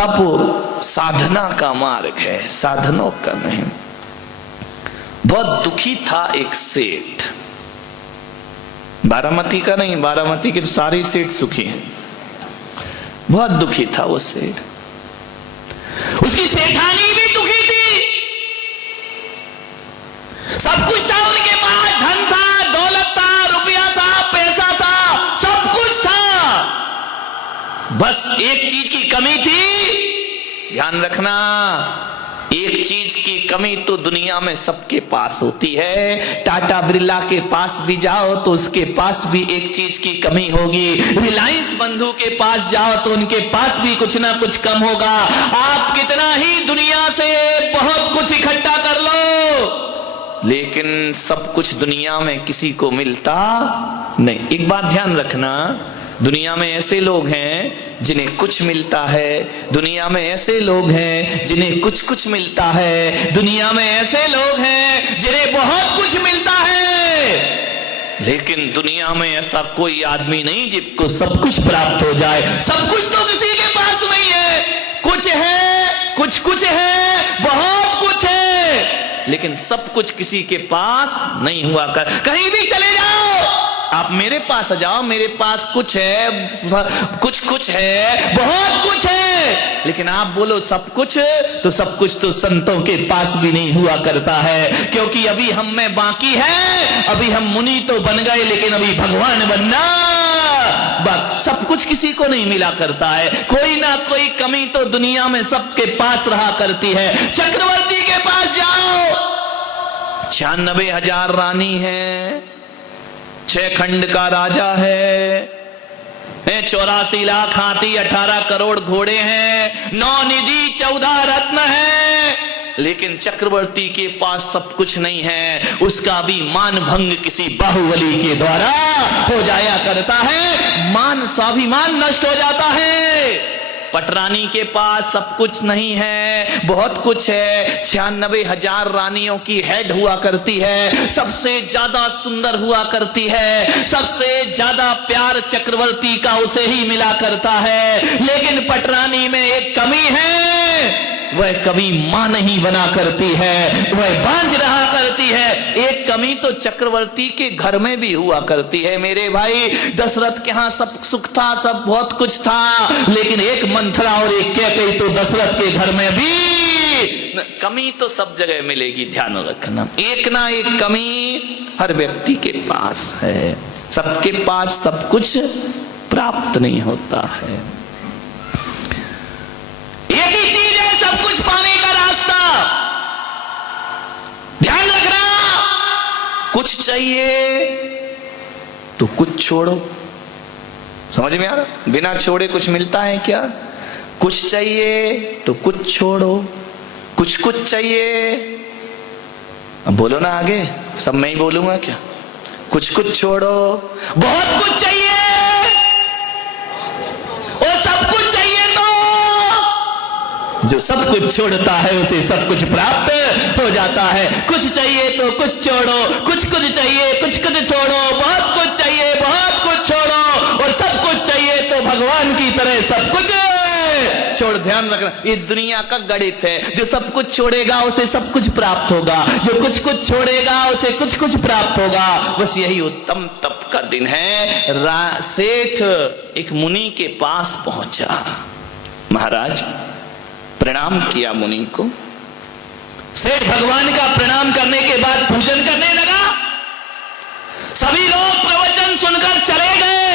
तप साधना का मार्ग है, साधनों का नहीं। बहुत दुखी था एक सेठ, बारामती का नहीं, बारामती के सारे सेठ सुखी हैं। बहुत दुखी था वो सेठ, उसकी सेठानी भी दुखी थी। सब कुछ था उनके पास, धन था, दौलत था, रुपया था, पैसा था, सब कुछ था, बस एक चीज की कमी थी। ध्यान रखना, एक चीज की कमी तो दुनिया में सबके पास होती है। टाटा बिरला के पास भी जाओ तो उसके पास भी एक चीज की कमी होगी। रिलायंस बंधु के पास जाओ तो उनके पास भी कुछ ना कुछ कम होगा। आप कितना ही दुनिया से बहुत कुछ इकट्ठा कर लो, लेकिन सब कुछ दुनिया में किसी को मिलता नहीं। एक बात ध्यान रखना, दुनिया में ऐसे लोग हैं जिन्हें कुछ मिलता है, दुनिया में ऐसे लोग हैं जिन्हें कुछ कुछ मिलता है, दुनिया में ऐसे लोग हैं जिन्हें बहुत कुछ मिलता है, लेकिन दुनिया में ऐसा कोई आदमी नहीं जिसको सब कुछ प्राप्त हो जाए। सब कुछ तो किसी के पास नहीं है, कुछ है, कुछ है, बहुत कुछ है, लेकिन सब कुछ किसी के पास नहीं हुआ कर। कहीं भी चले जाओ, आप मेरे पास आ जाओ, मेरे पास कुछ है, कुछ है, बहुत कुछ है, लेकिन आप बोलो सब कुछ, तो सब कुछ तो संतों के पास भी नहीं हुआ करता है। क्योंकि अभी हम में बाकी है, अभी हम मुनि तो बन गए, लेकिन अभी भगवान बनना बस। सब कुछ किसी को नहीं मिला करता है, कोई ना कोई कमी तो दुनिया में सबके पास रहा करती है। चक्रवर्ती के पास जाओ, 96,000 रानी है, 6 खंड का राजा है, 84 लाख हाथी, 18 करोड़ घोड़े हैं, 9 निधि, 14 रत्न है, लेकिन चक्रवर्ती के पास सब कुछ नहीं है। उसका भी मान भंग किसी बाहुबली के द्वारा हो जाया करता है, मान स्वाभिमान नष्ट हो जाता है। पटरानी के पास सब कुछ नहीं है, बहुत कुछ है, 96,000 रानियों की हेड हुआ करती है, सबसे ज्यादा सुंदर हुआ करती है, सबसे ज्यादा प्यार चक्रवर्ती का उसे ही मिला करता है। लेकिन पटरानी में एक कमी है, वह कभी मां नहीं बना करती है, वह बांझ रहा करती है। एक कमी तो चक्रवर्ती के घर में भी हुआ करती है मेरे भाई। दशरथ के यहां सब सुख था, सब बहुत कुछ था, लेकिन एक मंथरा और एक कैकेयी तो दशरथ के घर में भी कमी तो सब जगह मिलेगी। ध्यान रखना, एक ना एक कमी हर व्यक्ति के पास है, सबके पास सब कुछ प्राप्त नहीं होता है। एक ही चीज है सब कुछ पाने का रास्ता, ध्यान रखना। कुछ चाहिए तो कुछ छोड़ो, समझ में आ रहा? बिना छोड़े कुछ मिलता है क्या? कुछ चाहिए तो कुछ छोड़ो, कुछ चाहिए। अब बोलो ना आगे, सब मैं ही बोलूंगा क्या? कुछ छोड़ो, बहुत कुछ चाहिए और सब कुछ चाहिए, जो सब कुछ छोड़ता है उसे सब कुछ प्राप्त हो जाता है। कुछ चाहिए तो कुछ छोड़ो, कुछ चाहिए कुछ छोड़ो, बहुत कुछ चाहिए बहुत कुछ छोड़ो, और सब कुछ चाहिए तो भगवान की तरह सब कुछ छोड़। ध्यान रखना, ये दुनिया का गणित है। जो सब कुछ छोड़ेगा उसे सब कुछ प्राप्त होगा, जो कुछ छोड़ेगा उसे कुछ प्राप्त होगा। बस यही उत्तम तप का दिन है। सेठ एक मुनि के पास पहुंचा, महाराज प्रणाम किया मुनि को। सेठ भगवान का प्रणाम करने के बाद पूजन करने लगा। सभी लोग प्रवचन सुनकर चले गए,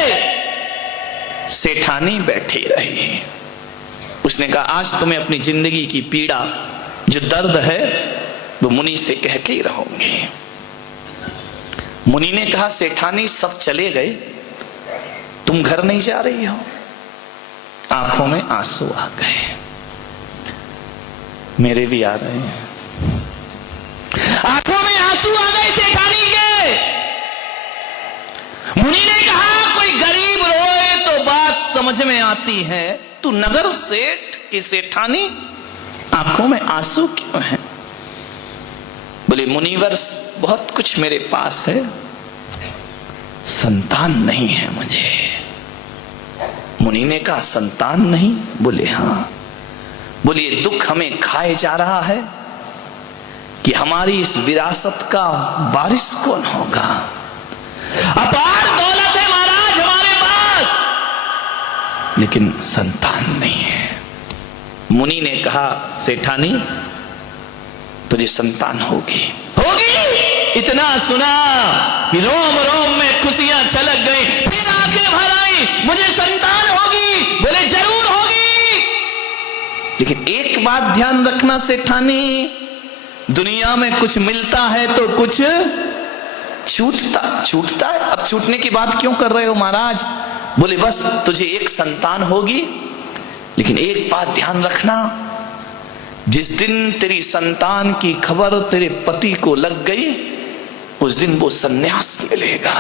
सेठानी बैठी रही। उसने कहा आज तुम्हें अपनी जिंदगी की पीड़ा, जो दर्द है, वो मुनि से कह के ही रहोगे। मुनि ने कहा सेठानी सब चले गए, तुम घर नहीं जा रही हो? आंखों में आंसू आ गए, मेरे भी आ रहे हैं। आंखों में आंसू आ गए सेठानी के। मुनि ने कहा कोई गरीब रोए तो बात समझ में आती है, तू नगर सेठ की सेठानी, आंखों में आंसू क्यों है? बोले मुनिवर बहुत कुछ मेरे पास है, संतान नहीं है मुझे। मुनि ने कहा संतान नहीं? बोले हाँ। बोलिए दुख हमें खाए जा रहा है कि हमारी इस विरासत का वारिस कौन होगा? अपार दौलत है महाराज हमारे पास, लेकिन संतान नहीं है। मुनि ने कहा सेठानी तुझे संतान होगी। इतना सुना कि रोम रोम में खुशियां छलक गई, फिर आंखें भर आई, मुझे संतान होगी। बोले जरूर होगी, लेकिन एक बात ध्यान रखना सेठानी, दुनिया में कुछ मिलता है तो कुछ छूटता है। अब छूटने की बात क्यों कर रहे हो महाराज? बोले बस तुझे एक संतान होगी, लेकिन एक बात ध्यान रखना, जिस दिन तेरी संतान की खबर तेरे पति को लग गई उस दिन वो संन्यास ले लेगा।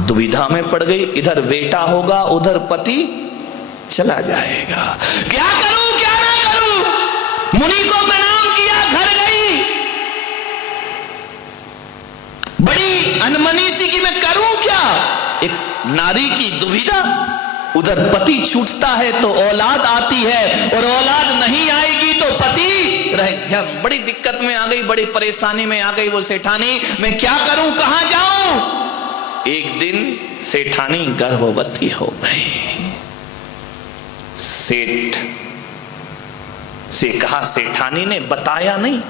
दुविधा में पड़ गई, इधर बेटा होगा उधर पति चला जाएगा। क्या करूं क्या ना करूं? मुनि को प्रणाम किया, घर गई, बड़ी अनमनी सी कि मैं करूं क्या। एक नारी की दुविधा, उधर पति छूटता है तो औलाद आती है, और औलाद नहीं आएगी तो पति रह। बड़ी दिक्कत में आ गई, बड़ी परेशानी में आ गई वो सेठानी, मैं क्या करूं कहां जाऊं। एक दिन सेठानी गर्भवती हो गई। सेठ से कहा, सेठानी ने बताया नहीं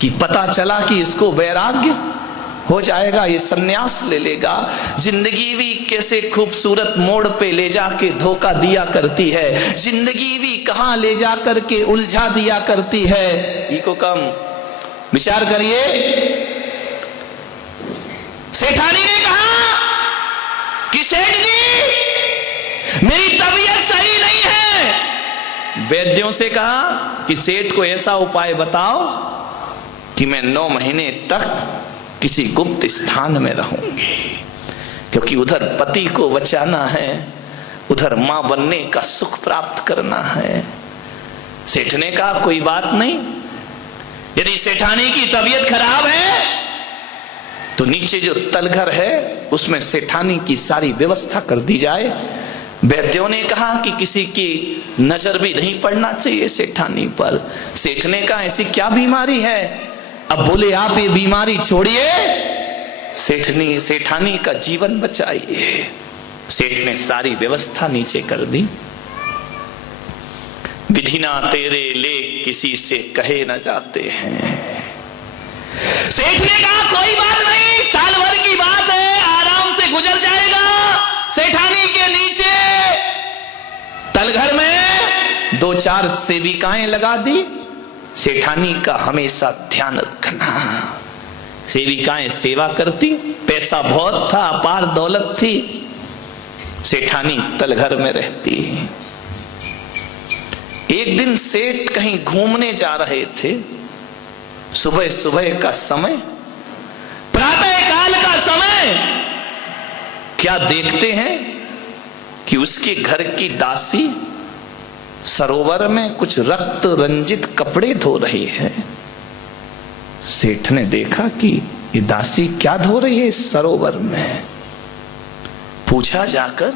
कि पता चला कि इसको वैराग्य हो जाएगा, ये सन्यास ले लेगा। जिंदगी भी कैसे खूबसूरत मोड़ पे ले जाके धोखा दिया करती है, जिंदगी भी कहां ले जा करके उलझा दिया करती है। इको कम विचार करिए। सेठानी ने कहा कि सेठ जी मेरी तबीयत सही नहीं है। वैद्यों से कहा कि सेठ को ऐसा उपाय बताओ कि मैं 9 महीने तक किसी गुप्त स्थान में रहूंगी, क्योंकि उधर पति को बचाना है, उधर मां बनने का सुख प्राप्त करना है। सेठ ने कहा कोई बात नहीं, यदि सेठानी की तबीयत खराब है तो नीचे जो तलघर है उसमें सेठानी की सारी व्यवस्था कर दी जाए। वैद्यों ने कहा कि किसी की नजर भी नहीं पड़ना चाहिए सेठानी पर। सेठ ने कहा ऐसी क्या बीमारी है? अब बोले आप ये बीमारी छोड़िए, सेठानी का जीवन बचाइए। सेठ ने सारी व्यवस्था नीचे कर दी। विधि ना तेरे लेख किसी से कहे न जाते हैं। सेठ ने कहा कोई बात नहीं, साल भर की बात है, आराम से गुजर जाएगा। सेठानी के नीचे तलघर में 2-4 सेविकाएं लगा दी। सेठानी का हमेशा ध्यान रखना। सेविकाएं सेवा करती, पैसा बहुत था, अपार दौलत थी, सेठानी तलघर में रहती। एक दिन सेठ कहीं घूमने जा रहे थे, सुबह सुबह का समय, प्रातः काल का समय। क्या देखते हैं कि उसके घर की दासी सरोवर में कुछ रक्त रंजित कपड़े धो रही है। सेठ ने देखा कि ये दासी क्या धो रही है इस सरोवर में। पूछा जाकर,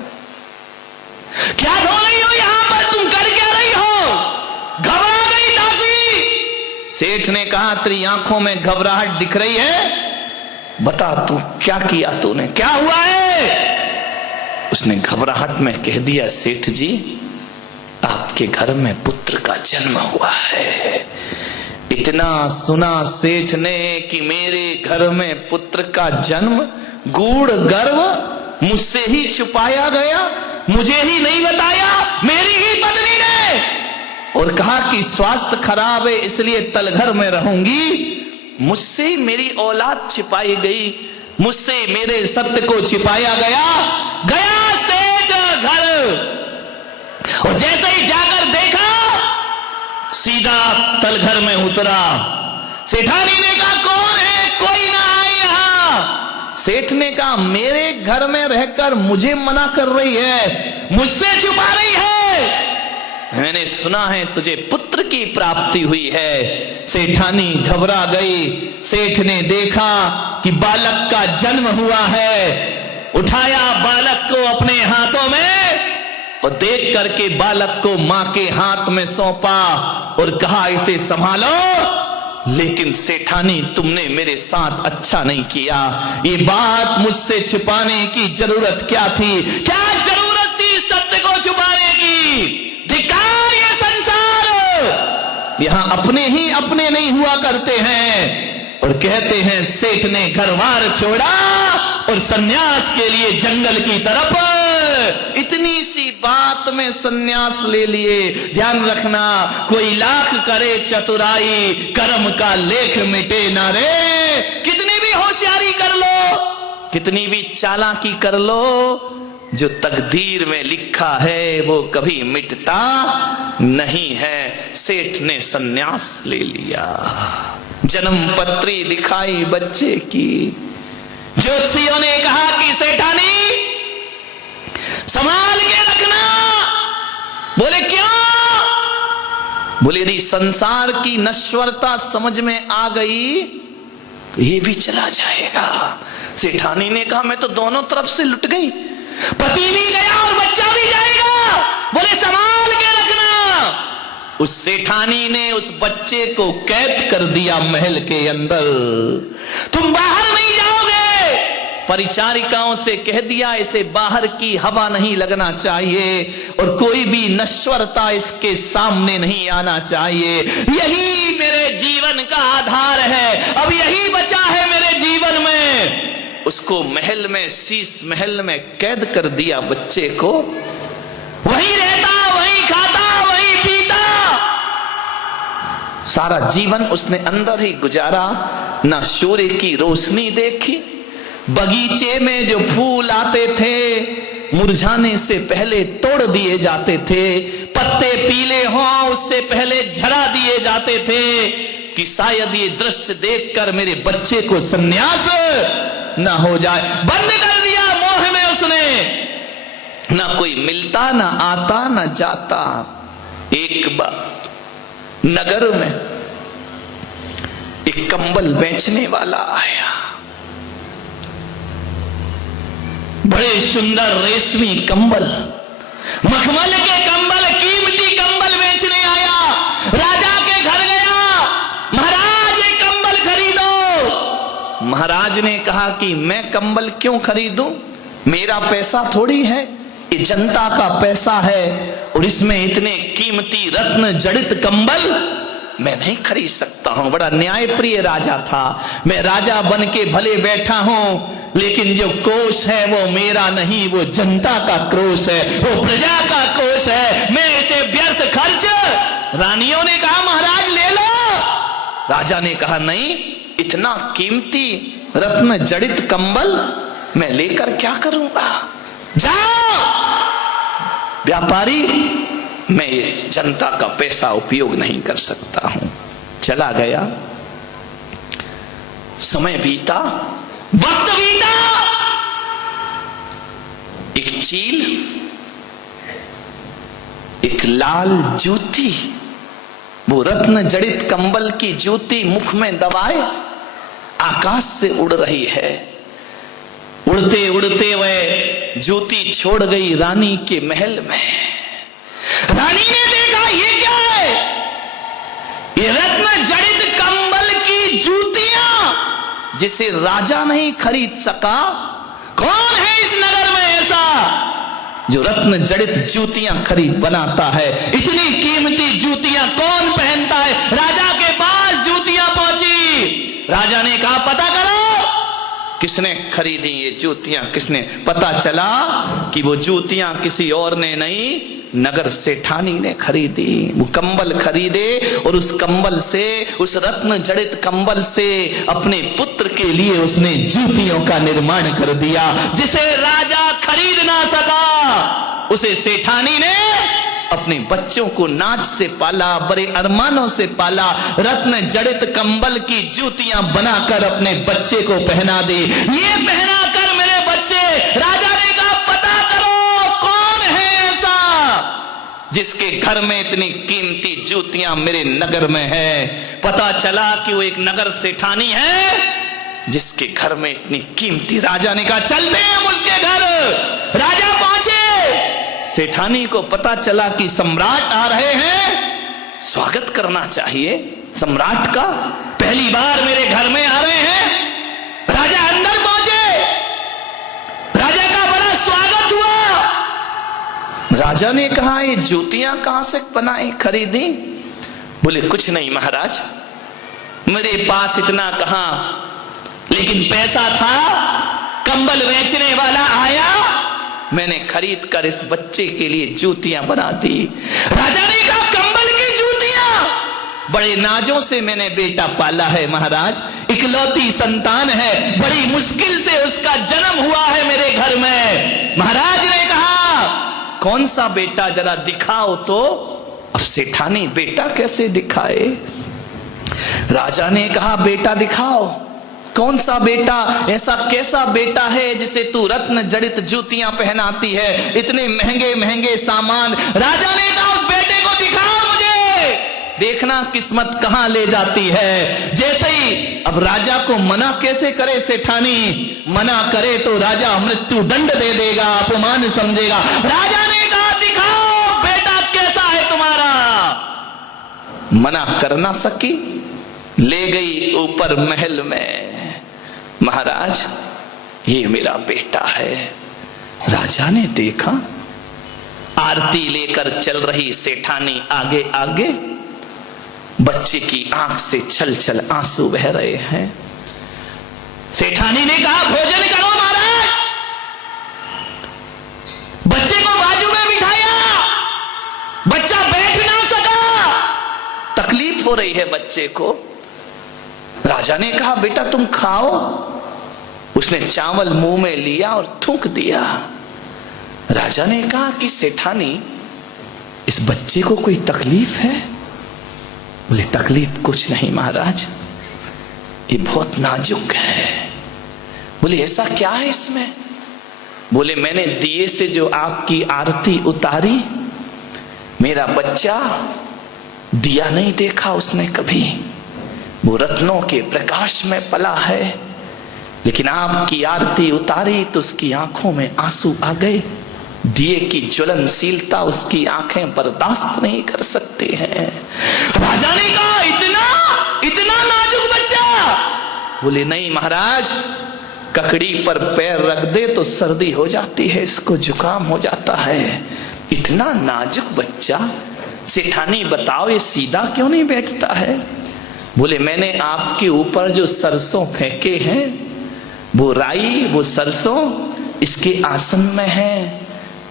क्या धो रही हो यहां पर, तुम कर क्या रही हो? घबरा गई दासी। सेठ ने कहा तेरी आंखों में घबराहट दिख रही है, बता तू क्या किया तूने, क्या हुआ है? उसने घबराहट में कह दिया, सेठ जी आपके घर में पुत्र का जन्म हुआ है। इतना सुना सेठ ने कि मेरे घर में पुत्र का जन्म, गूढ़ गर्व मुझसे ही छुपाया गया, मुझे ही नहीं बताया, मेरी ही पत्नी ने, और कहा कि स्वास्थ्य खराब है इसलिए तलघर में रहूंगी। मुझसे मेरी औलाद छिपाई गई, मुझसे मेरे सत्य को छिपाया गया। सेठ घर, और जैसे ही जाकर देखा सीधा तलघर में उतरा। सेठानी ने कहा कौन है, कोई ना आए यहां। सेठ ने कहा मेरे घर में रहकर मुझे मना कर रही है, मुझसे छुपा रही है। मैंने सुना है तुझे पुत्र की प्राप्ति हुई है। सेठानी घबरा गई। सेठ ने देखा कि बालक का जन्म हुआ है, उठाया बालक को अपने हाथों में और देख करके बालक को मां के हाथ में सौंपा और कहा इसे संभालो। लेकिन सेठानी तुमने मेरे साथ अच्छा नहीं किया, ये बात मुझसे छिपाने की जरूरत क्या थी? क्या जरूरत थी सत्य को छुपाने की? धिक्कार ये संसार, यहां अपने ही अपने नहीं हुआ करते हैं और कहते हैं सेठ ने घरबार छोड़ा और सन्यास के लिए जंगल की तरफ। इतनी सी बात में सन्यास ले लिए। ध्यान रखना, कोई लाख करे चतुराई, कर्म का लेख मिटे ना रे। कितनी भी होशियारी कर लो, कितनी भी चालाकी कर लो, जो तकदीर में लिखा है वो कभी मिटता नहीं है। सेठ ने सन्यास ले लिया, जन्म पत्री दिखाई बच्चे की। ज्योतिषियों ने कहा कि सेठानी संभाल के रखना। बोले क्यों? बोले यदि संसार की नश्वरता समझ में आ गई तो ये भी चला जाएगा। सेठानी ने कहा मैं तो दोनों तरफ से लुट गई, पति भी गया और बच्चा भी जाएगा। बोले संभाल के रखना। उस सेठानी ने उस बच्चे को कैद कर दिया महल के अंदर। तुम बाहर नहीं जाओगे। परिचारिकाओं से कह दिया इसे बाहर की हवा नहीं लगना चाहिए और कोई भी नश्वरता इसके सामने नहीं आना चाहिए। यही मेरे जीवन का आधार है, अब यही बचा है मेरे जीवन में। उसको महल में, शीश महल में कैद कर दिया बच्चे को। वहीं रहता, वहीं खाता, वहीं पीता, सारा जीवन उसने अंदर ही गुजारा। ना सूर्य की रोशनी देखी, बगीचे में जो फूल आते थे मुरझाने से पहले तोड़ दिए जाते थे, पत्ते पीले हों उससे पहले झड़ा दिए जाते थे कि शायद ये दृश्य देखकर मेरे बच्चे को सन्यास ना हो जाए। बंद कर दिया मोह में उसने। ना कोई मिलता, ना आता, ना जाता। एक बार नगर में एक कंबल बेचने वाला आया, बड़े सुंदर रेशमी कंबल, मखमल के कंबल, कीमती कंबल बेचने आया। राजा के घर गया, महाराज ये कंबल खरीदो। महाराज ने कहा कि मैं कंबल क्यों खरीदूं, मेरा पैसा थोड़ी है, ये जनता का पैसा है और इसमें इतने कीमती रत्न जड़ित कंबल मैं नहीं खरीद सकता हूं। बड़ा न्यायप्रिय राजा था। मैं राजा बन के भले बैठा हूं लेकिन जो कोष है वो मेरा नहीं, वो जनता का कोष है, वो प्रजा का कोष है। मैं इसे व्यर्थ खर्च। रानियों ने कहा महाराज ले लो। राजा ने कहा नहीं, इतना कीमती रत्न जड़ित कंबल मैं लेकर क्या करूंगा। जाओ व्यापारी, मैं इस जनता का पैसा उपयोग नहीं कर सकता हूं। चला गया, समय बीता, वक्त बीता। एक चील, एक लाल जूती, वो रत्न जड़ित कंबल की जूती मुख में दबाए आकाश से उड़ रही है। उड़ते उड़ते वह जूती छोड़ गई रानी के महल में। रानी ने देखा ये क्या है, ये रत्न जड़ित कंबल की जूतियां जिसे राजा नहीं खरीद सका। कौन है इस नगर में ऐसा जो रत्न जड़ित जूतियां खरीद बनाता है? इतनी कीमती जूतियां कौन पहनता है? राजा के पास जूतियां पहुंची। राजा ने कहा पता करो किसने खरीदी ये जूतियां, किसने? पता चला कि वो जूतियां किसी और ने नहीं, नगर सेठानी ने खरीदी। वो कंबल खरीदे और उस कंबल से, उस रत्न जड़ित कंबल से अपने पुत्र के लिए उसने जूतियों का निर्माण कर दिया। जिसे राजा खरीद ना सका उसे सेठानी ने अपने बच्चों को नाच से पाला, बड़े अरमानों से पाला। रत्न जड़ित कंबल की जूतियां बनाकर अपने बच्चे को पहना दी। ये पहना कर मेरे बच्चे, राजा ने कहा पता करो कौन है ऐसा जिसके घर में इतनी कीमती जूतियां मेरे नगर में है। पता चला कि वो एक नगर सेठानी है जिसके घर में इतनी कीमती। राजा ने कहा चलते हैं हम उसके घर। राजा पहुंचे, सेठानी को पता चला कि सम्राट आ रहे हैं, स्वागत करना चाहिए सम्राट का। पहली बार मेरे घर में आ रहे हैं। राजा अंदर पहुंचे, राजा का बड़ा स्वागत हुआ। राजा ने कहा ये जूतियां कहां से बनाई, खरीदी? बोले कुछ नहीं महाराज, मेरे पास इतना कहां, लेकिन पैसा था, कंबल बेचने वाला आया, मैंने खरीद कर इस बच्चे के लिए जूतियां बना दी। राजा ने कहा कंबल की जूतियां? बड़े नाजों से मैंने बेटा पाला है महाराज, इकलौती संतान है, बड़ी मुश्किल से उसका जन्म हुआ है मेरे घर में। महाराज ने कहा कौन सा बेटा, जरा दिखाओ तो। अब सेठानी बेटा कैसे दिखाए? राजा ने कहा बेटा दिखाओ। कौन सा बेटा, ऐसा कैसा बेटा है जिसे तू रत्न जड़ित जूतियां पहनाती है, इतने महंगे महंगे सामान? राजा ने कहा उस बेटे को दिखाओ मुझे, देखना किस्मत कहां ले जाती है। जैसे ही अब राजा को मना कैसे करे सेठानी, मना करे तो राजा मृत्यु दंड दे देगा, अपमान समझेगा। राजा ने कहा दिखाओ बेटा कैसा है तुम्हारा। मना कर ना सकी, ले गई ऊपर महल में। महाराज ये मेरा बेटा है। राजा ने देखा आरती लेकर चल रही सेठानी आगे आगे, बच्चे की आंख से छल छल आंसू बह रहे हैं। सेठानी ने कहा भोजन करो महाराज। बच्चे को बाजू में बिठाया, बच्चा बैठ ना सका, तकलीफ हो रही है बच्चे को। राजा ने कहा बेटा तुम खाओ। उसने चावल मुंह में लिया और थूक दिया। राजा ने कहा कि सेठानी इस बच्चे को कोई तकलीफ है? बोले तकलीफ कुछ नहीं महाराज, ये बहुत नाजुक है। बोले ऐसा क्या है इसमें? बोले मैंने दिए से जो आपकी आरती उतारी, मेरा बच्चा दिया नहीं देखा उसने कभी, वो रत्नों के प्रकाश में पला है, लेकिन आपकी आरती उतारी तो उसकी आंखों में आंसू आ गए। दिए की ज्वलनशीलता उसकी आंखें बर्दाश्त नहीं कर सकते हैं। राजा ने कहा इतना नाजुक बच्चा? बोले नहीं महाराज, ककड़ी पर पैर रख दे तो सर्दी हो जाती है, इसको जुकाम हो जाता है। इतना नाजुक बच्चा, सेठानी बताओ ये सीधा क्यों नहीं बैठता है? बोले मैंने आपके ऊपर जो सरसों फेंके हैं, वो राई वो सरसों इसके आसन में है,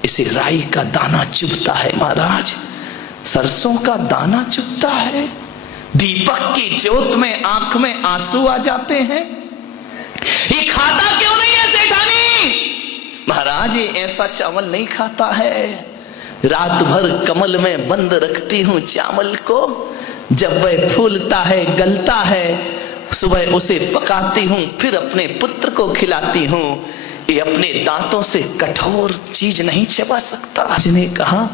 इसे राई का दाना चुभता है महाराज, सरसों का दाना चुभता है। दीपक की ज्योत में आंख में आंसू आ जाते हैं। ये खाता क्यों नहीं है सेठानी? महाराज ये ऐसा चावल नहीं खाता है, रात भर कमल में बंद रखती हूं चावल को, जब वह फूलता है गलता है, सुबह उसे पकाती हूं, फिर अपने पुत्र को खिलाती हूं। ये अपने दांतों से कठोर चीज नहीं चबा सकता। जिन्हें कहा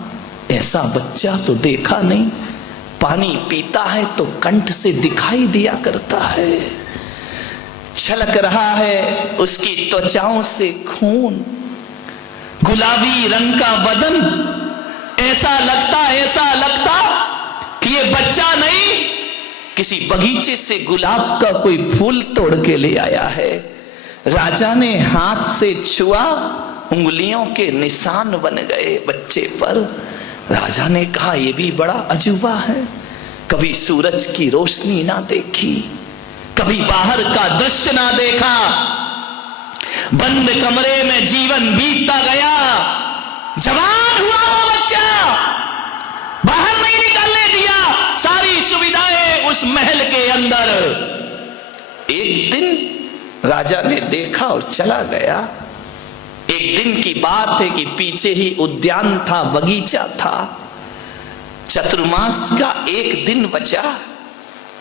ऐसा बच्चा तो देखा नहीं, पानी पीता है तो कंठ से दिखाई दिया करता है, छलक रहा है उसकी त्वचाओं से खून, गुलाबी रंग का बदन, ऐसा लगता कि ये बच्चा नहीं, किसी बगीचे से गुलाब का कोई फूल तोड़ के ले आया है। राजा ने हाथ से छुआ, उंगलियों के निशान बन गए बच्चे पर। राजा ने कहा यह भी बड़ा अजूबा है, कभी सूरज की रोशनी ना देखी, कभी बाहर का दृश्य ना देखा, बंद कमरे में जीवन बीतता गया, जवान हुआ वो बच्चा, बाहर नहीं निकलने दिया, सारी सुविधाएं उस महल के अंदर। एक दिन राजा ने देखा और चला गया। एक दिन की बात है कि पीछे ही उद्यान था, बगीचा था, चतुर्मास का एक दिन बचा,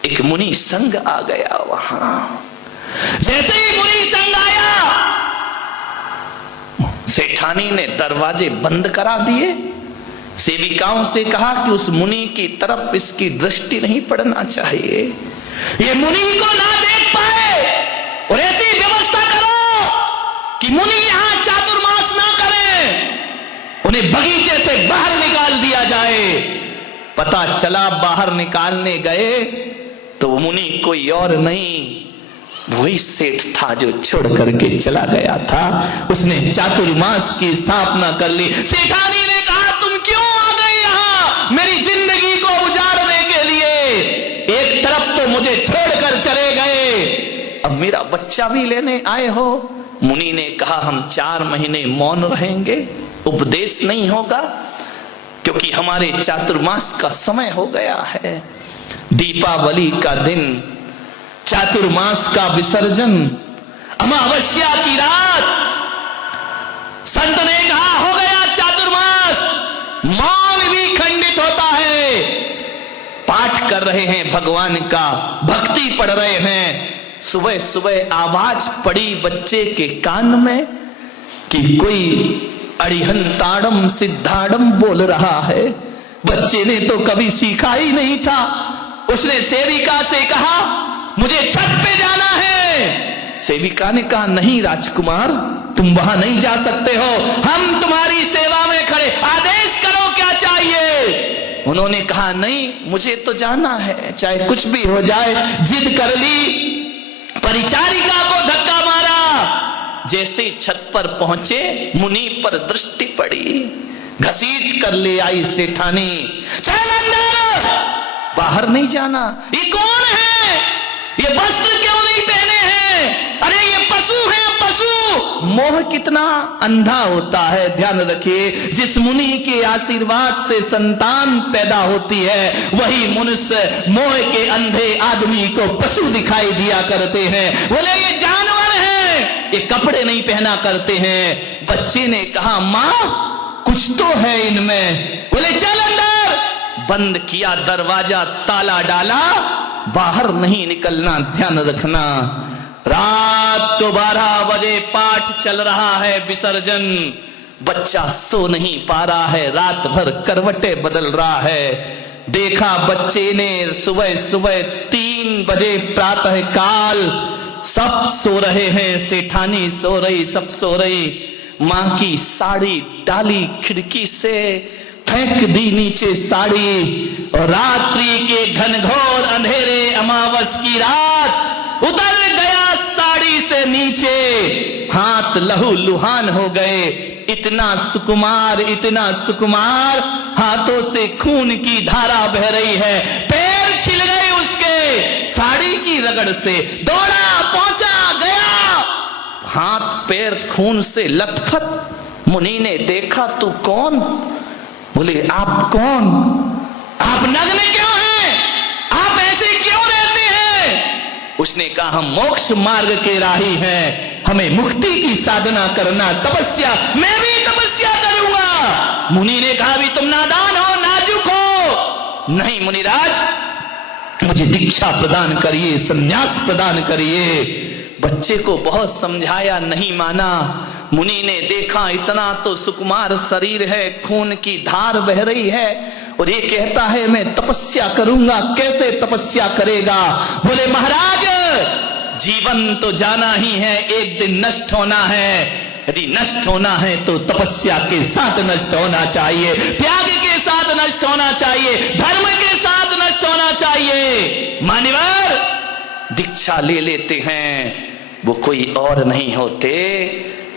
एक मुनि संघ आ गया वहां। जैसे ही मुनि संघ आया, सेठानी ने दरवाजे बंद करा दिए, सेविकाओं से कहा कि उस मुनि की तरफ इसकी दृष्टि नहीं पड़ना चाहिए, ये मुनि को ना देख पाए, और ऐसी व्यवस्था करो कि मुनि यहां चातुर्मास ना करें। उन्हें बगीचे से बाहर निकाल दिया जाए। पता चला बाहर निकालने गए तो मुनि कोई और नहीं, वही सेठ था जो छोड़ करके चला गया था। उसने चातुर्मास की स्थापना कर ली। सेठानी ने कहा, तुम क्यों आ गए यहां मेरी जिंदगी को उजाड़ने के लिए? एक तरफ तो मुझे छोड़कर चले गए, अब मेरा बच्चा भी लेने आए हो। मुनि ने कहा, हम 4 महीने मौन रहेंगे, उपदेश नहीं होगा, क्योंकि हमारे चातुर्मास का समय हो गया है। दीपावली का दिन, चातुर्मास का विसर्जन, अमावस्या की रात, संत ने कहा हो गया चातुर्मास, मौन भी खंडित होता है। पाठ कर रहे हैं भगवान का, भक्ति पढ़ रहे हैं। सुबह सुबह आवाज पड़ी बच्चे के कान में कि कोई अड़िहंताड़म सिद्धाड़म बोल रहा है। बच्चे ने तो कभी सीखा ही नहीं था। उसने सेविका से कहा, मुझे छत पे जाना है। सेविका ने कहा, नहीं राजकुमार, तुम वहां नहीं जा सकते हो, हम तुम्हारी सेवा में खड़े, आदेश करो क्या चाहिए। उन्होंने कहा, नहीं मुझे तो जाना है, चाहे कुछ भी हो जाए। जिद कर ली, परिचारिका को धक्का मारा। जैसे छत पर पहुंचे, मुनि पर दृष्टि पड़ी, घसीट कर ले आई सेठानी। चल अंदर, बाहर नहीं जाना। ये कौन है? ये वस्त्र क्यों नहीं पहने हैं? अरे ये पशु है, पशु। मोह कितना अंधा होता है, ध्यान रखिए। जिस मुनि के आशीर्वाद से संतान पैदा होती है, वही मनुष्य मोह के अंधे आदमी को पशु दिखाई दिया करते हैं। बोले ये जानवर है, ये कपड़े नहीं पहना करते हैं। बच्चे ने कहा, माँ कुछ तो है इनमें। बोले चल अंदर। बंद किया दरवाजा, ताला डाला, बाहर नहीं निकलना, ध्यान रखना। रात को 12 बजे पाठ चल रहा है, विसर्जन। बच्चा सो नहीं पा रहा है, रात भर करवटें बदल रहा है। देखा बच्चे ने सुबह सुबह 3 बजे प्रातः काल, सब सो रहे हैं, सेठानी सो रही, सब सो रही। मां की साड़ी डाली खिड़की से, फेंक दी नीचे साड़ी, और रात्रि के घनघोर अंधेरे अमावस की रात उतर गया साड़ी से नीचे। हाथ लहू लुहान हो गए। इतना सुकुमार, इतना सुकुमार, हाथों से खून की धारा बह रही है। पैर छिल गए उसके साड़ी की रगड़ से। दौड़ा, पहुंचा, गया, हाथ पैर खून से लथपथ। मुनि ने देखा, तू कौन? बोले, आप कौन? आप नग्न क्यों हैं? आप ऐसे क्यों रहते हैं? उसने कहा, हम मोक्ष मार्ग के राही हैं, हमें मुक्ति की साधना करना, तपस्या, मैं भी तपस्या करूंगा। मुनि ने कहा, भी तुम नादान हो, नाजुक हो। नहीं मुनिराज, मुझे दीक्षा प्रदान करिए, संन्यास प्रदान करिए। बच्चे को बहुत समझाया, नहीं माना। मुनि ने देखा, इतना तो सुकुमार शरीर है, खून की धार बह रही है, और ये कहता है मैं तपस्या करूंगा। कैसे तपस्या करेगा? बोले, महाराज जीवन तो जाना ही है, एक दिन नष्ट होना है। यदि नष्ट होना है तो तपस्या के साथ नष्ट होना चाहिए, त्याग के साथ नष्ट होना चाहिए, धर्म के साथ नष्ट होना चाहिए। मान्यवर, दीक्षा ले लेते हैं, वो कोई और नहीं होते,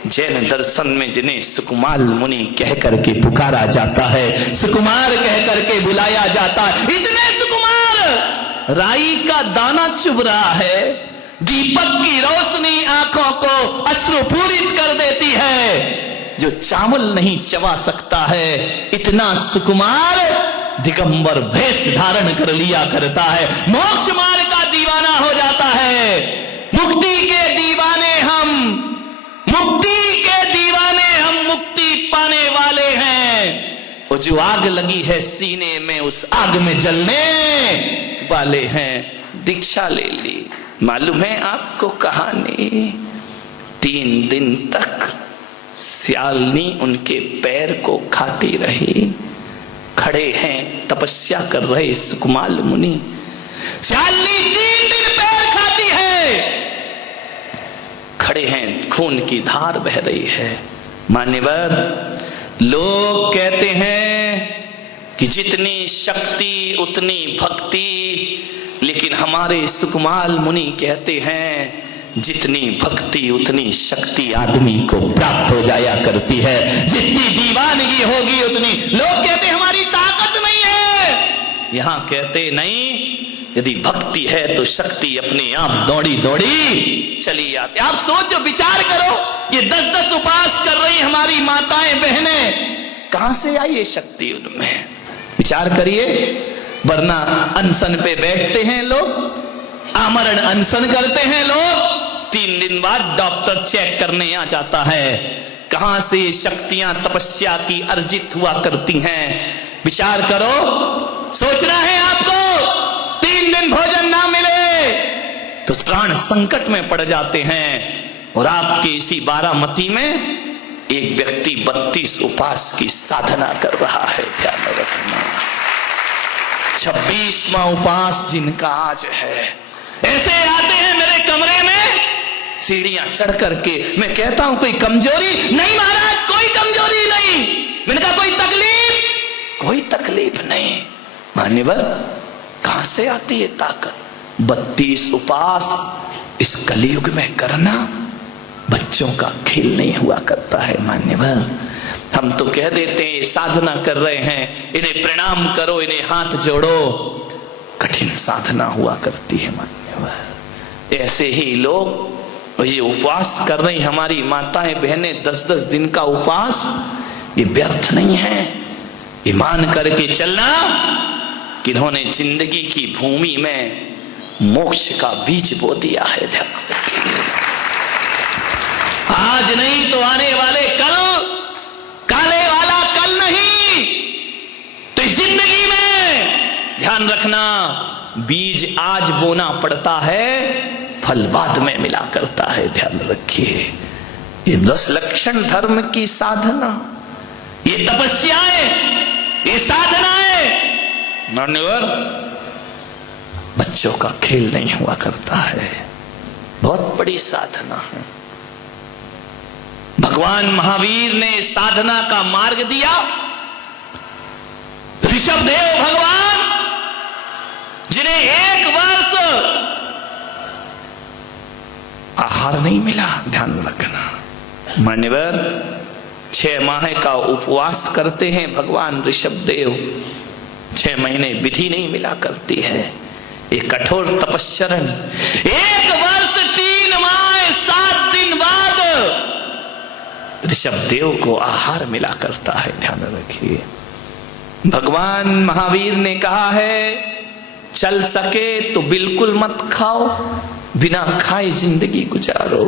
जैन दर्शन में जिन्हें सुकुमार मुनि कह करके पुकारा जाता है, सुकुमार कह करके बुलाया जाता है। इतने सुकुमार, राई का दाना चुभ रहा है, दीपक की रोशनी आंखों को अश्रुपूरित कर देती है, जो चावल नहीं चबा सकता है। इतना सुकुमार दिगंबर भेष धारण कर लिया करता है, मोक्ष मार्ग का दीवाना हो जाता है। मुक्ति के दीवाने हम, मुक्ति के दीवाने हम, मुक्ति पाने वाले हैं। वो जो आग लगी है सीने में, उस आग में जलने वाले हैं। दीक्षा ले ली। मालूम है आपको कहानी? 3 दिन तक स्यालनी उनके पैर को खाती रही। खड़े हैं, तपस्या कर रहे सुकुमार मुनि। स्यालनी 3 दिन पैर खाती है, खड़े हैं, खून की धार बह रही है। मान्यवर, लोग कहते हैं कि जितनी शक्ति उतनी भक्ति, लेकिन हमारे सुकमाल मुनि कहते हैं जितनी भक्ति उतनी शक्ति आदमी को प्राप्त हो जाया करती है। जितनी दीवानगी होगी उतनी, लोग कहते हमारी ताकत नहीं है, यहां कहते नहीं, यदि भक्ति है तो शक्ति अपने आप दौड़ी दौड़ी चली आती। आप सोचो, विचार करो, ये 10-10 उपास कर रही हमारी माताएं बहनें, कहां से आई ये शक्ति उनमें? विचार करिए। वरना अनशन पे बैठते हैं लोग, आमरण अनशन करते हैं लोग, 3 दिन बाद डॉक्टर चेक करने आ जाता है, कहां से ये शक्तियां तपस्या की अर्जित हुआ करती हैं। विचार करो, सोचना है आपको, 3 दिन भोजन ना मिले तो प्राण संकट में पड़ जाते हैं। और आपके इसी बारामती में एक व्यक्ति 32 उपास की साधना कर रहा है, ध्यान रखना। 26वां उपास जिनका आज है, ऐसे आते हैं मेरे कमरे में सीढ़ियां चढ़ करके। मैं कहता हूं कोई कमजोरी नहीं महाराज, कोई कमजोरी नहीं। मैंने कहा कोई तकलीफ? कोई तकलीफ नहीं। मान्यवर, कहां से आती है ताकत? 32 उपास इस कलयुग में करना बच्चों का खेल नहीं हुआ करता है। मान्यवर, हम तो कह देते हैं साधना कर रहे हैं, इन्हें प्रणाम करो, इन्हें हाथ जोड़ो, कठिन साधना हुआ करती है। मान्यवर, ऐसे ही लोग ये उपवास कर रही हमारी माताएं बहनें, 10-10 दिन का उपवास, ये व्यर्थ नहीं है। ये मान करके चलना कि इन्होंने जिंदगी की भूमि में मोक्ष का बीज बो दिया है। ध्यान रखिए, आज नहीं तो आने वाले कल, काले वाला कल नहीं, तो जिंदगी में ध्यान रखना, बीज आज बोना पड़ता है, फल बाद में मिला करता है। ध्यान रखिए, ये 10 लक्षण धर्म की साधना, ये तपस्याएं, ये साधनाएं मान्यवर बच्चों का खेल नहीं हुआ करता है, बहुत बड़ी साधना है। भगवान महावीर ने साधना का मार्ग दिया। ऋषभदेव भगवान, जिन्हें 1 वर्ष आहार नहीं मिला, ध्यान रखना। मान्यवर, 6 माह का उपवास करते हैं भगवान ऋषभदेव, 6 महीने विधि नहीं मिला करती है। एक कठोर तपस्चरण, 1 वर्ष 3 माह 7 दिन बाद ऋषभदेव को आहार मिला करता है। ध्यान रखिए, भगवान महावीर ने कहा है, चल सके तो बिल्कुल मत खाओ, बिना खाए जिंदगी गुजारो।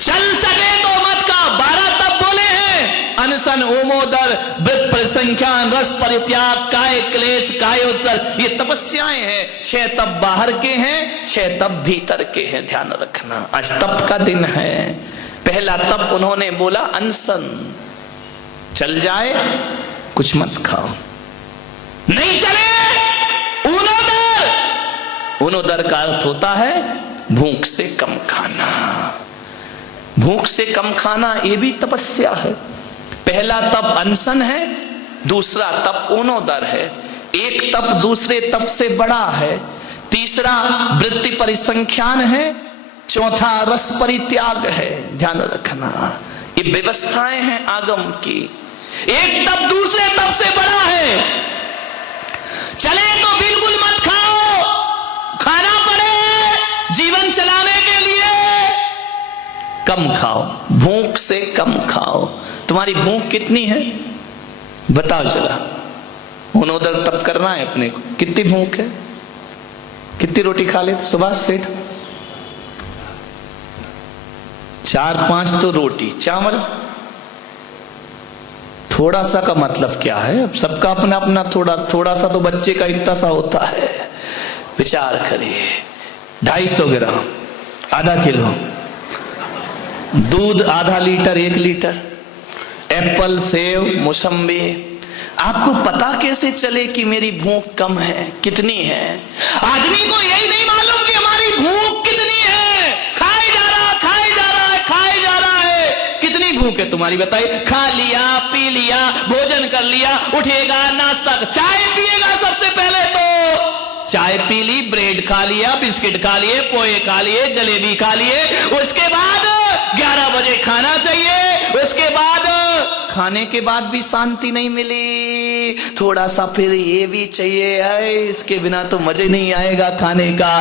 चल सके तो मत खाओ, 12 तप बोले हैं, अनशन, ओमोदर, व्रत, परिसंख्यान, रस परित्याग, काय क्लेश, कायोत्सर, ये तपस्याएं हैं। 6 तप बाहर के हैं, 6 तप भीतर के हैं। ध्यान रखना, आज तप का दिन है। पहला तप उन्होंने बोला अनशन, चल जाए कुछ मत खाओ, नहीं चले ऊनोदर। ऊनोदर का अर्थ होता है भूख से कम खाना। भूख से कम खाना ये भी तपस्या है। पहला तप अनशन है, दूसरा तप ऊनोदर है। एक तप दूसरे तप से बड़ा है, तीसरा वृत्ति परिसंख्यान है, चौथा रस परित्याग है। ध्यान रखना, ये व्यवस्थाएं हैं आगम की। एक तप दूसरे तप से बड़ा है। चले तो बिल्कुल मत खाओ, खाना पड़े जीवन चलाने के लिए कम खाओ, भूख से कम खाओ। तुम्हारी भूख कितनी है बताओ जरा। ऊनोदर तप करना है अपने को, कितनी भूख है? कितनी रोटी खा ले सुभाष सेठ? 4-5 तो रोटी, चावल थोड़ा सा का मतलब क्या है? अब सबका अपना अपना थोड़ा सा तो बच्चे का इतना सा होता है। विचार करिए, 250 ग्राम, आधा किलो दूध, आधा लीटर, 1 लीटर, एप्पल, सेव, मौसम्बी। आपको पता कैसे चले कि मेरी भूख कम है, कितनी है? आदमी को यही नहीं मालूम कि हमारी भूख कितनी है। खाए जा रहा है, कितनी भूख है तुम्हारी बताइए? खा लिया, पी लिया, भोजन कर लिया, उठेगा, नाश्ता, चाय पिएगा सबसे पहले तो। चाय पी ली, ब्रेड खा लिया, बिस्किट खा लिए, पोहे खा लिए, जलेबी खा लिए, उसके बाद 11 बजे खाना चाहिए। उसके बाद खाने के बाद भी शांति नहीं मिली, थोड़ा सा फिर ये भी चाहिए है, इसके बिना तो मजे नहीं आएगा खाने का।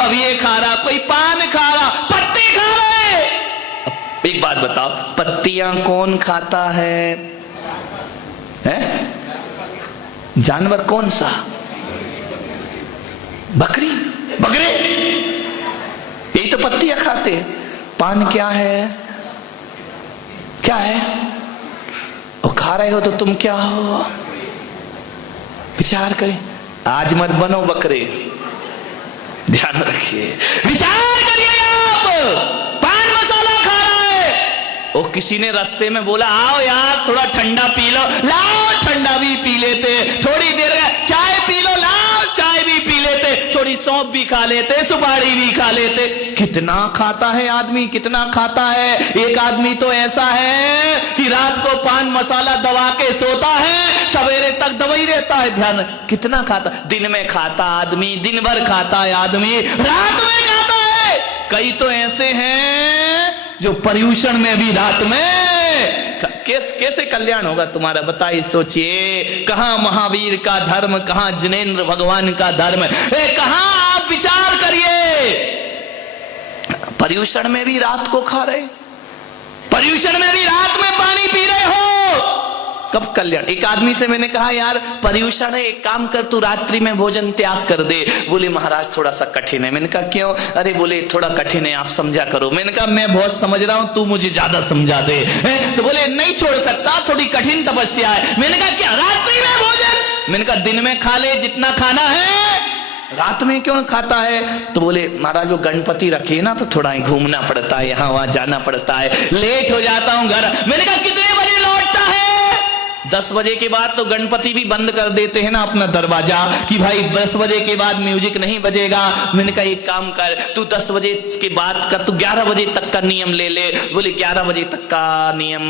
अब ये खा रहा, कोई पान खा रहा, पत्ते खा रहे। अब एक बात बताओ, पत्तियां कौन खाता है? जानवर कौन सा? बकरी, बकरे, यही तो पत्तियां खाते हैं। पान क्या है? क्या है? और खा रहे हो तो तुम क्या हो? विचार करें, आज मत बनो बकरे, ध्यान रखिए, विचार करिए। आप पान मसाला खा रहा है, और किसी ने रास्ते में बोला आओ यार थोड़ा ठंडा पी लो, लाओ ठंडा भी पी लेते, थोड़ी देर चाय पी लो, लाओ चाय भी पी लेते, थोड़ी सौंफ भी खा लेते, सुपारी भी खा लेते। कितना खाता है आदमी, कितना खाता है। एक आदमी तो ऐसा है कि रात को पान मसाला दबा के सोता है, सवेरे तक दबाई रहता है। ध्यान, कितना खाता। दिन में खाता आदमी, दिन भर खाता है आदमी, रात में खाता है। कई तो ऐसे हैं जो पर्यूषण में भी रात में। कैसे कल्याण होगा तुम्हारा बताइए, सोचिए। कहां महावीर का धर्म, कहां जिनेंद्र भगवान का धर्म, कहां आप विचार करिए। पर्यूषण में भी रात को खा रहे, पर्यूषण में भी रात में पानी पी रहे हो, कब कल्याण। एक आदमी से मैंने कहा यार पर्यूषण है, एक काम कर तू रात्रि में भोजन त्याग कर दे। बोले महाराज थोड़ा सा कठिन है। मैंने कहा क्यों? अरे बोले थोड़ा कठिन है, आप समझा करो। मैंने कहा मैं बहुत समझ रहा हूं, तू मुझे ज्यादा समझा दे। तो बोले नहीं छोड़ सकता, थोड़ी कठिन तपस्या है। मैंने कहा क्या रात्रि में भोजन? मैंने कहा दिन में खा ले जितना खाना है, रात में क्यों खाता है? तो बोले महाराज वो गणपति रखे ना तो थोड़ा घूमना पड़ता है, यहाँ वहां जाना पड़ता है, लेट हो जाता हूं घर। मैंने कहा कितने बजे लौटता है? 10 बजे के बाद तो गणपति भी बंद कर देते हैं ना अपना दरवाजा, कि भाई 10 बजे के बाद म्यूजिक नहीं बजेगा। मैंने कहा एक काम कर, तू 10 बजे के बाद का तू 11 बजे तक का नियम ले ले। बोले 11 बजे तक का नियम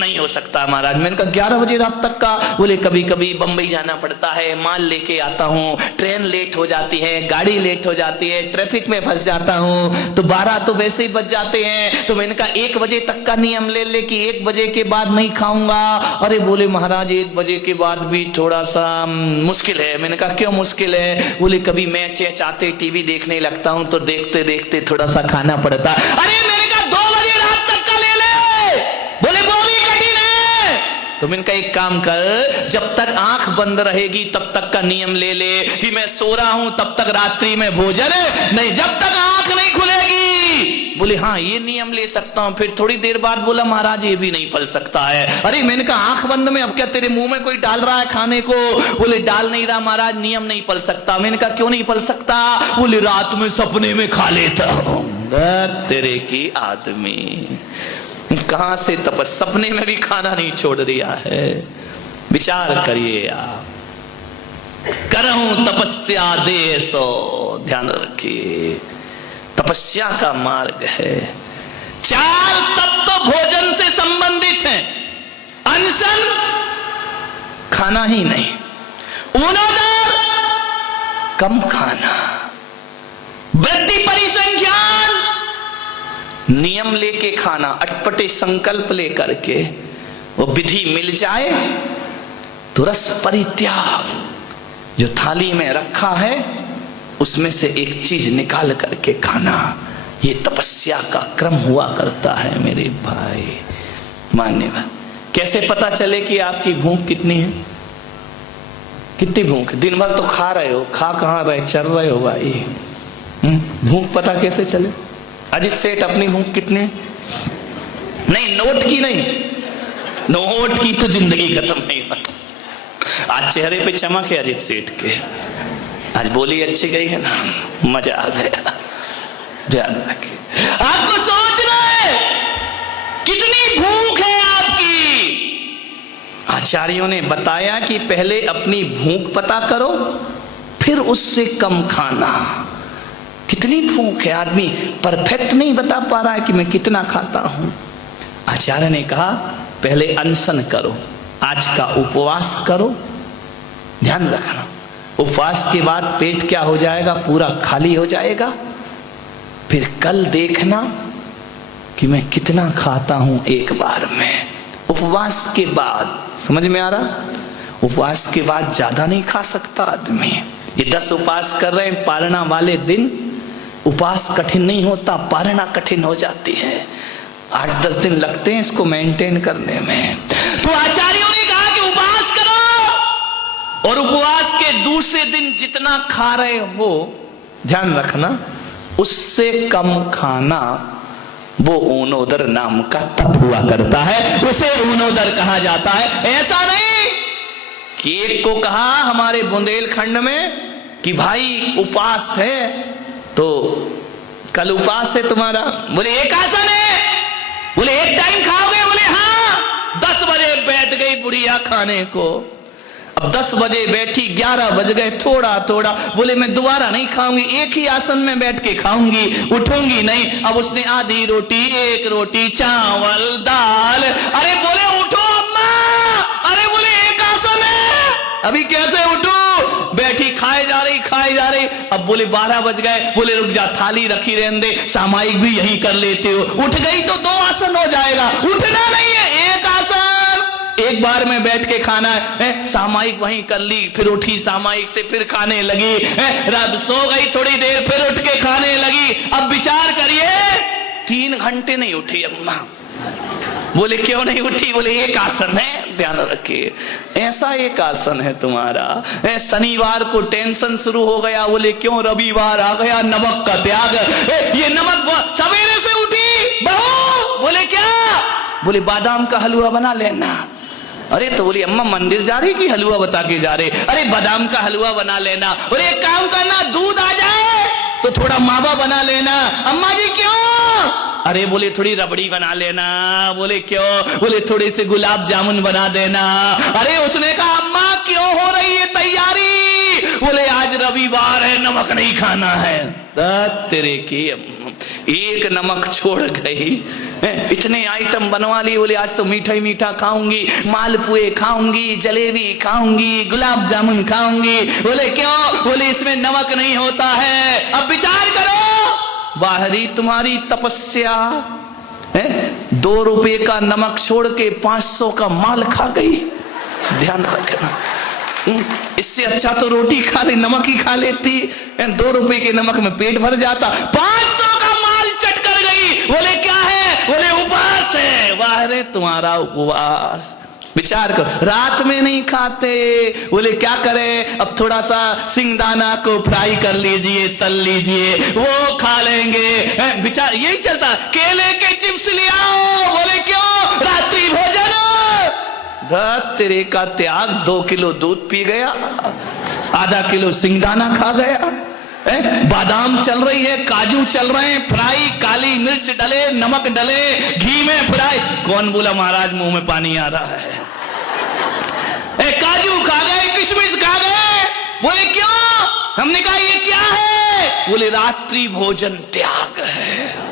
नहीं हो सकता महाराज। मैंने कहा 11 बजे रात तक का? बोले कभी कभी बंबई जाना पड़ता है, माल लेके आता हूँ, ट्रेन लेट हो जाती है, गाड़ी लेट हो जाती है, ट्रैफिक में फंस जाता हूँ, तो 12 तो वैसे ही बज जाते हैं। तो मैंने कहा 1 बजे तक का नियम ले ले कि 1 बजे के बाद नहीं खाऊंगा। अरे बोले महाराज 1 बजे के बाद भी थोड़ा सा मुश्किल है। मैंने कहा क्यों मुश्किल है? बोले कभी मैच चाहते टीवी देखने लगता हूं तो देखते देखते थोड़ा सा खाना पड़ता। अरे मैंने कहा 2 बजे रात तक का ले ले। बोले बोली कठिन है। तो मैंने कहा एक काम कर, जब तक आंख बंद रहेगी तब तक का नियम ले ले कि मैं सो रहा हूं तब तक रात्रि में भोजन नहीं, जब तक आंख नहीं खुलेगी। बोले हाँ ये नियम ले सकता हूं। फिर थोड़ी देर बाद बोला महाराज ये भी नहीं पल सकता है। अरे मैंने कहा आंख बंद में अब क्या तेरे मुंह में कोई डाल रहा है खाने को? बोले डाल नहीं रहा महाराज, नियम नहीं पल सकता। मैंने कहा क्यों नहीं पल सकता? बोले रात में सपने में खा लेता हूं। तेरे की आदमी कहां से तपस, सपने में भी खाना नहीं छोड़ दिया है। विचार करिए आप। करहूं तपस्या दे सो, ध्यान रखिए तपस्या का मार्ग है। 4 तप तो भोजन से संबंधित हैं। अनशन खाना ही नहीं, ऊनोदर कम खाना, वृद्धि परिसंख्यान नियम लेके खाना, अटपटे संकल्प लेकर के। वो विधि मिल जाए तो रस परित्याग, जो थाली में रखा है उसमें से एक चीज निकाल करके खाना, ये तपस्या का क्रम हुआ करता है मेरे भाई। मान्यवर कैसे पता चले कि आपकी भूख कितनी है? कितनी भूख? दिन भर तो खा रहे हो, खा कहां रहे, चल रहे हो भाई। भूख पता कैसे चले? अजित सेठ अपनी भूख कितनी? नहीं नोट की नहीं, नोट की तो जिंदगी खत्म नहीं। आज चेहरे पे चमक है अजित सेठ के, आज बोली अच्छी गई है ना, मजा आ गया। ध्यान रखिए, आपको सोचना है कितनी भूख है आपकी। आचार्यों ने बताया कि पहले अपनी भूख पता करो, फिर उससे कम खाना। कितनी भूख है? आदमी परफेक्ट नहीं बता पा रहा है कि मैं कितना खाता हूं। आचार्य ने कहा पहले अनशन करो, आज का उपवास करो। ध्यान रखना, उपवास के बाद पेट क्या हो जाएगा, पूरा खाली हो जाएगा। फिर कल देखना कि मैं कितना खाता हूं एक बार में। उपवास के बाद, समझ में आ रहा, उपवास के बाद ज्यादा नहीं खा सकता आदमी। ये 10 उपवास कर रहे हैं, पारणा वाले दिन उपवास कठिन नहीं होता, पारणा कठिन हो जाती है। 8-10 दिन लगते हैं इसको मेंटेन करने में। तो आचार्यों ने कहा कि उपवास करो, और उपवास के दूसरे दिन जितना खा रहे हो, ध्यान रखना, उससे कम खाना। वो ऊनोदर नाम का तप हुआ करता है, उसे ऊनोदर कहा जाता है। ऐसा नहीं कि एक को कहा हमारे बुंदेलखंड में कि भाई उपवास है, तो कल उपवास है तुम्हारा, बोले एक आसन है, बोले एक टाइम खाओगे, बोले हाँ। 10 बजे बैठ गई बुढ़िया खाने को, अब 10 बजे बैठी, 11 बज गए, थोड़ा थोड़ा, बोले मैं दोबारा नहीं खाऊंगी, एक ही आसन में बैठ के खाऊंगी, उठूंगी नहीं। अब उसने आधी रोटी, 1 रोटी, चावल, दाल, अरे बोले उठो अम्मा, अरे बोले एक आसन है, अभी कैसे उठूं? बैठी खाए जा रही, खाए जा रही। अब बोले 12 बज गए, बोले रुक जा, थाली रखी रहने दे, सामायिक भी यही कर लेते हो। उठ गई तो 2 आसन हो जाएगा, उठना नहीं है, एक आसन, एक बार में बैठ के खाना है। सामायिक वहीं कर ली, फिर उठी सामायिक से, फिर खाने लगी, रब सो गई थोड़ी देर, फिर उठ के खाने लगी। अब विचार करिए, 3 घंटे नहीं उठी अम्मा। बोले क्यों नहीं उठी? बोले एक आसन है, ध्यान रखिए, ऐसा एक आसन है तुम्हारा। शनिवार को टेंशन शुरू हो गया, बोले क्यों? रविवार आ गया, नमक का त्याग। ये नमक सवेरे से उठी बहू, बोले क्या? बोले बादाम का हलवा बना लेना। अरे तो बोली अम्मा मंदिर जा रही कि हलवा बता के जा रहे? अरे बादाम का हलवा बना लेना। और एक काम करना, दूध आ जाए तो थोड़ा मावा बना लेना। अम्मा जी क्यों? अरे बोले थोड़ी रबड़ी बना लेना। बोले क्यों? बोले थोड़े से गुलाब जामुन बना देना। अरे उसने कहा अम्मा क्यों हो रही है तैयारी? बोले आज रविवार है, नमक नहीं खाना है। तेरे की एक नमक छोड़ गई, इतने आइटम बनवा लिए। बोले आज तो मीठा ही मीठा खाऊंगी, मालपुए खाऊंगी, जलेबी खाऊंगी, गुलाब जामुन खाऊंगी। बोले क्यों? बोले इसमें नमक नहीं होता है। अब विचार करो, बाहरी तुम्हारी तपस्या, 2 रुपए का नमक छोड़ के 500 का माल खा गई। ध्यान रखना, इससे अच्छा तो रोटी खा ले, नमक ही खा लेती। 2 रुपए के नमक में पेट भर जाता, 500 का माल चट कर गई। बोले क्या है? बोले उपवास है। वाह रे तुम्हारा उपवास। विचार करो, रात में नहीं खाते। बोले क्या करें? अब थोड़ा सा सिंगदाना को फ्राई कर लीजिए, तल लीजिए, वो खा लेंगे। विचार यही चलता, केले के चिप्स ले आओ। बोले क्यों? रात्रि भोजन। तेरे का त्याग, 2 किलो दूध पी गया, आधा किलो सिंगदाना खा गया, बादाम चल रही है, काजू चल रहे हैं, फ्राई, काली मिर्च डले, नमक डले, घी में फ्राई। कौन बोला महाराज मुंह में पानी आ रहा है? काजू खा गए, किशमिश खा गए। बोले क्यों? हमने कहा ये क्या है? बोले रात्रि भोजन त्याग है।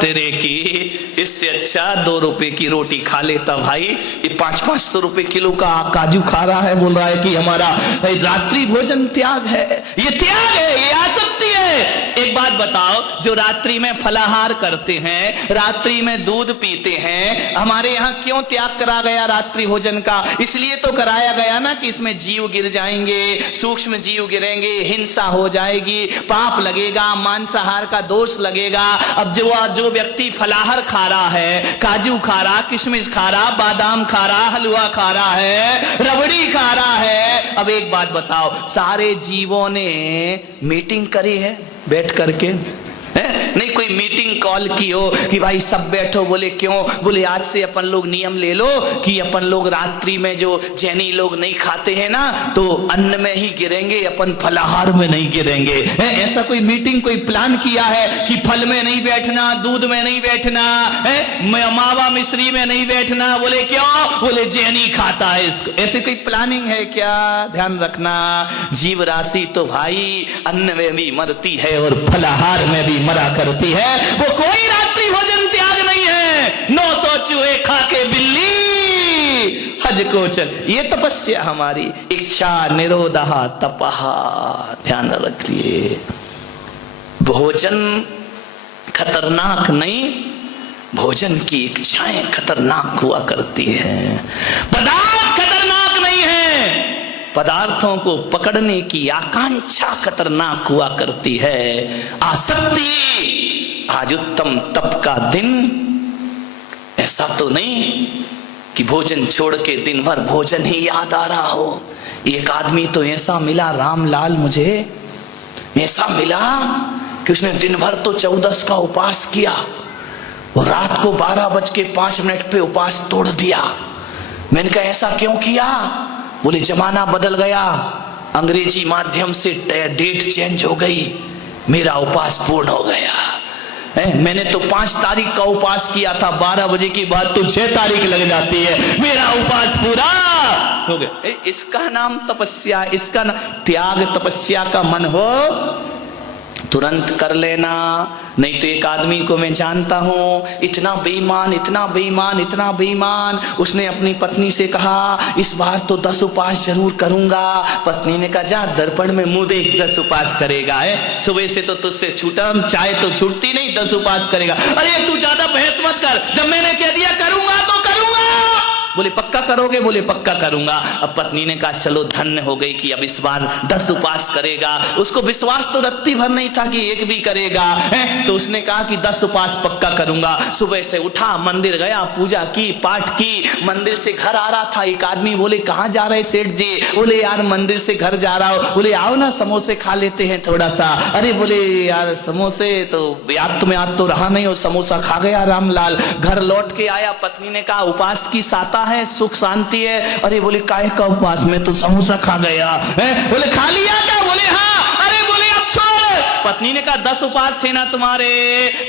तेरे की, इससे अच्छा 2 रुपए की रोटी खा लेता भाई। ये 500-500 रुपए किलो का काजू खा रहा है, बोल रहा है कि हमारा रात्रि भोजन त्याग है। ये त्याग है, ये आसक्ति है। एक बात बताओ, जो रात्रि में फलाहार करते हैं, रात्रि में दूध पीते हैं, हमारे यहाँ क्यों त्याग करा गया रात्रि भोजन का? इसलिए तो कराया गया ना कि इसमें जीव गिर जाएंगे, सूक्ष्म जीव गिरेंगे, हिंसा हो जाएगी, पाप लगेगा, मांसाहार का दोष लगेगा। अब जो व्यक्ति फलाहार खा रहा है, काजू खा रहा, किशमिश खा रहा, बादाम खा रहा, हलवा खा रहा है, रबड़ी खा रहा है। अब एक बात बताओ, सारे जीवों ने मीटिंग करी है बैठ करके? नहीं कोई मीटिंग कॉल की हो कि भाई सब बैठो। बोले क्यों? बोले आज से अपन लोग नियम ले लो कि अपन लोग रात्रि में, जो जैनी लोग नहीं खाते हैं ना, तो अन्न में ही गिरेंगे, अपन फलाहार में नहीं गिरेंगे। ऐसा कोई मीटिंग, कोई प्लान किया है कि फल में नहीं बैठना, दूध में नहीं बैठना, मावा मिश्री में नहीं बैठना? बोले क्यों? बोले जैनी खाता है इसको। ऐसे कोई प्लानिंग है क्या? ध्यान रखना, जीव राशि तो भाई अन्न में भी मरती है और फलाहार में भी मरा करती है। वो कोई रात्रि भोजन त्याग नहीं है, 900 चूहे खा के बिल्ली हज को चल। ये तपस्या हमारी, इच्छा निरोधा तपहा। ध्यान रखिए, भोजन खतरनाक नहीं, भोजन की इच्छाएं खतरनाक हुआ करती हैं। पदार्थ खतरनाक नहीं है, पदार्थों को पकड़ने की आकांक्षा खतरनाक हुआ करती है, आसक्ति। आज उत्तम तप का दिन, ऐसा तो नहीं कि भोजन छोड़ के दिन भर भोजन ही याद आ रहा हो। एक आदमी तो ऐसा मिला रामलाल, मुझे ऐसा मिला कि उसने दिन भर तो 14 का उपवास किया और रात को 12:05 पे उपवास तोड़ दिया। मैंने कहा ऐसा क्यों किया? बोले जमाना बदल गया, अंग्रेजी माध्यम से डेट चेंज हो गई, मेरा उपवास पूर्ण हो गया। मैंने तो 5 तारीख का उपवास किया था, 12 बजे की बात तो 6 तारीख लग जाती है, मेरा उपवास पूरा हो गया। इसका नाम तपस्या, इसका नाम त्याग। तपस्या का मन हो तुरंत कर लेना। नहीं तो एक आदमी को मैं जानता हूं, इतना बेईमान, इतना बेईमान, इतना बेईमान, उसने अपनी पत्नी से कहा इस बार तो 10 उपवास जरूर करूंगा। पत्नी ने कहा जा दर्पण में मुंह देख, 10 उपवास करेगा है, सुबह से तो तुझसे छूटा, चाय तो छूटती नहीं, 10 उपवास करेगा। अरे तू ज्यादा बहस मत कर, जब मैंने कह दिया करूंगा तो करूंगा। बोले पक्का करोगे? बोले पक्का करूंगा। अब पत्नी ने कहा चलो धन्य हो गई कि अब इस बार 10 उपवास करेगा। उसको विश्वास तो रत्ती भर नहीं था कि एक भी करेगा, तो उसने कहा कि 10 उपवास पक्का करूंगा। सुबह से उठा, मंदिर गया, पूजा की, पाठ की, मंदिर से घर आ रहा था। एक आदमी बोले कहाँ जा रहे सेठ जी? बोले यार मंदिर से घर जा रहा हो। बोले आओ ना समोसे खा लेते हैं थोड़ा सा। अरे बोले यार समोसे तो याद तुम्हें याद तो रहा नहीं, और समोसा खा गया रामलाल। घर लौट के आया, पत्नी ने कहा उपवास की साता है, सुख शांति है। अरे बोले काहे का उपवास में तो समोसा खा गया है। बोले खा लिया क्या? बोले हाँ। अरे बोले अब छोड़। पत्नी ने कहा 10 उपवास थे ना तुम्हारे,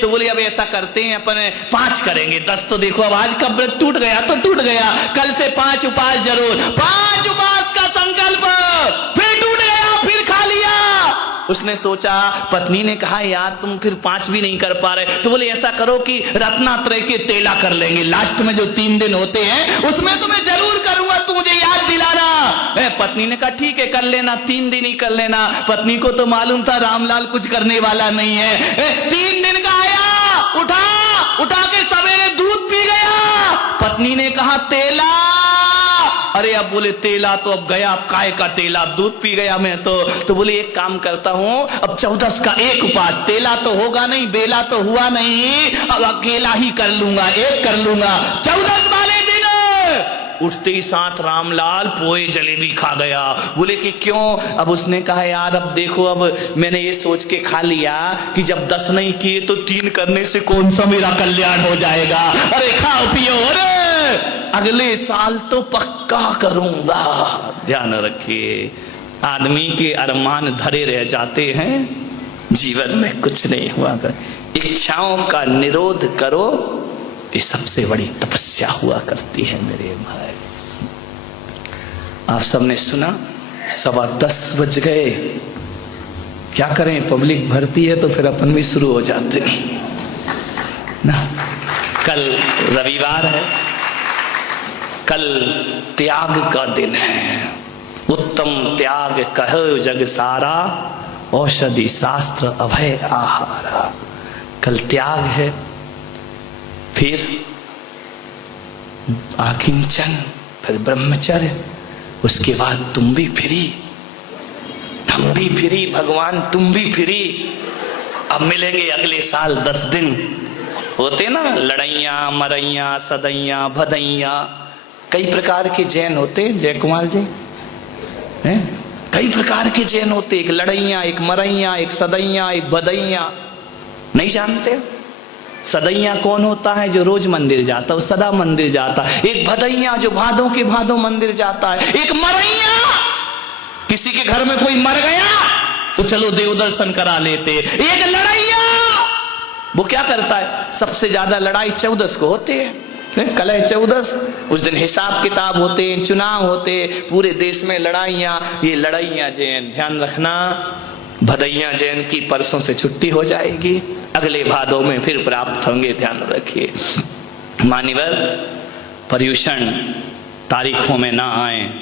तो बोले अब ऐसा करते हैं अपन 5 करेंगे। 10 तो देखो अब आज का व्रत टूट गया तो टूट गया, कल से 5 उपवास जरूर। 5 उपवास का संकल्प, फिर टूट गया, फिर खा लिया। उसने सोचा, पत्नी ने कहा यार तुम फिर 5 भी नहीं कर पा रहे, तो बोले ऐसा करो कि रत्नात्रय के तेला कर लेंगे, लास्ट में जो 3 दिन होते हैं उसमें तुम्हें जरूर करूंगा, तू मुझे याद दिलाना। पत्नी ने कहा ठीक है कर लेना, 3 दिन ही कर लेना। पत्नी को तो मालूम था रामलाल कुछ करने वाला नहीं है। 3 दिन का आया, उठा के सवेरे दूध पी गया। पत्नी ने कहा तेला, अरे अब बोले तेला तो अब गया, अब काय का तेला, दूध पी गया मैं तो बोले एक काम करता हूं, अब 14 का एक उपवास, तेला तो होगा नहीं, बेला तो हुआ नहीं, अब अकेला ही कर लूंगा, एक कर लूंगा। 14 वाले दिन उठते ही साथ रामलाल पोए जलेबी खा गया। बोले कि क्यों? अब उसने कहा यार अब देखो, अब मैंने ये सोच के खा लिया कि जब 10 नहीं किए तो 3 करने से कौन सा मेरा कल्याण हो जाएगा। अरे खाओ पियो, अरे अगले साल तो पक्का करूंगा। ध्यान रखिए, आदमी के अरमान धरे रह जाते हैं, जीवन में कुछ नहीं हुआ कर। इच्छाओं का निरोध करो, ये सबसे बड़ी तपस्या हुआ करती है मेरे भाई। आप सबने सुना 10:15 बज गए, क्या करें, पब्लिक भरती है तो फिर अपन भी शुरू हो जाते हैं ना। कल रविवार है, कल त्याग का दिन है। उत्तम त्याग कहो जग सारा, औषधि शास्त्र अभय आहारा। कल त्याग है, फिर आकिंचन, फिर ब्रह्मचर्य, उसके बाद तुम भी फ्री, हम भी फ्री, भगवान तुम भी फ्री। अब मिलेंगे अगले साल 10 दिन। होते ना लड़ैया, मरैया, सदैया, भदैया, कई प्रकार के जैन होते हैं जय कुमार जी, हैं? कई प्रकार के जैन होते, एक लड़ैया, एक मरैया, एक सदैया, एक भदैया। नहीं जानते? सदैया कौन होता है? जो रोज मंदिर जाता है, वो सदा मंदिर जाता है। एक भदैया जो भादों के भादों मंदिर जाता है। एक मरैया, किसी के घर में कोई मर गया तो चलो देव दर्शन करा लेते। एक लड़ैया, वो क्या करता है, सबसे ज्यादा लड़ाई 14 को होती है, कल है 14, उस दिन हिसाब किताब होते हैं, चुनाव होते, पूरे देश में लड़ाइयां। ये लड़ाइयां जैन, ध्यान रखना, भदैया जैन की परसों से छुट्टी हो जाएगी, अगले भादों में फिर प्राप्त होंगे, ध्यान रखिए। मान्यवर, पर्यूषण तारीखों में ना आए,